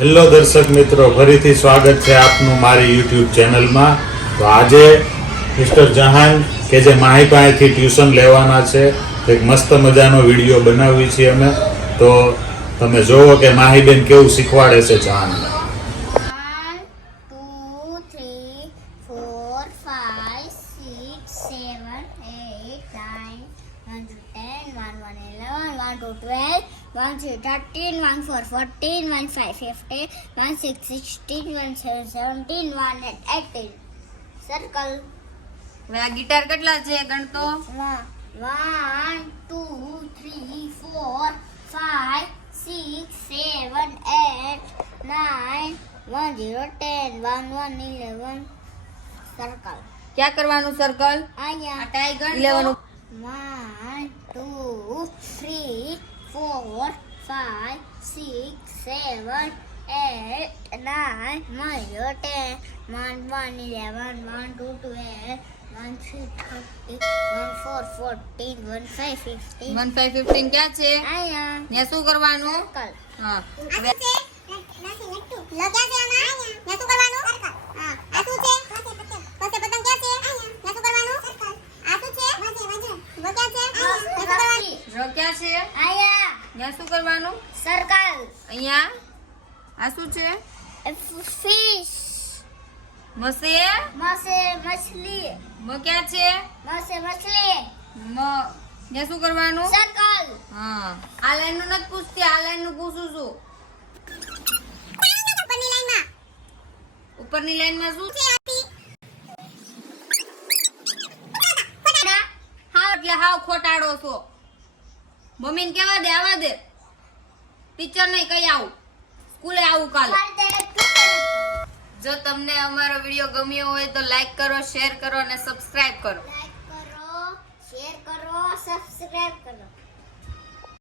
Hello દર્શક મિત્રો, ફરીથી સ્વાગત છે આપનું મારી યુટ્યુબ ચેનલમાં. તો આજે મિસ્ટર જહાન કે જે માહી પાસેથી ટ્યુશન લેવાના છે, તો એક મસ્ત મજાનો વિડીયો બનાવી છીએ અમે. તો તમે જોવો કે માહીબેન કેવું શીખવાડે છે જહાન. 1 2 13 1 4 14 1 5 15 1 6 16 1 7 17 1 8 18 સર્કલ. હવે આ ગિટાર કેટલા છે ગણતો? 1 2 3 4 5 6 7 8 9 1 0 10 1 1 11 સર્કલ. ક્યાં કરવાનું સર્કલ? અહીંયા આ ટાઈગર 11 1 2 3 4 5 6 7 8 9 1 10 1 1 11 1 2 12 1 3 30 1 4 14 1 5 15 1 5 15 ક્યાં છે? અહીંયા ને શું કરવાનું? સર્કલ. હા હવે ર ક્યાં છે? અહીંયા ત્યાં શું કરવાનું? સર્કલ. અહીંયા આ શું છે? ફિશ. મસે મછલી. મ ક્યાં છે? મછલી. મ ત્યાં શું કરવાનું? સર્કલ. હા આ લાઈન નું નથી પૂછતી, આ લાઈન નું પૂછું છું. ઉપરની લાઈન માં શું છે? હાવ એટલે હાવ ખોટાડો છો. મમ્મીને કેવા દે, આવા દે. ટીચર ને કઈ આવું, સ્કૂલે આવું કાલે. જો તમને અમારો વિડીયો ગમ્યો હોય તો લાઈક કરો, શેર કરો અને સબસ્ક્રાઇબ કરો. લાઈક કરો, શેર કરો, સબસ્ક્રાઇબ કરો.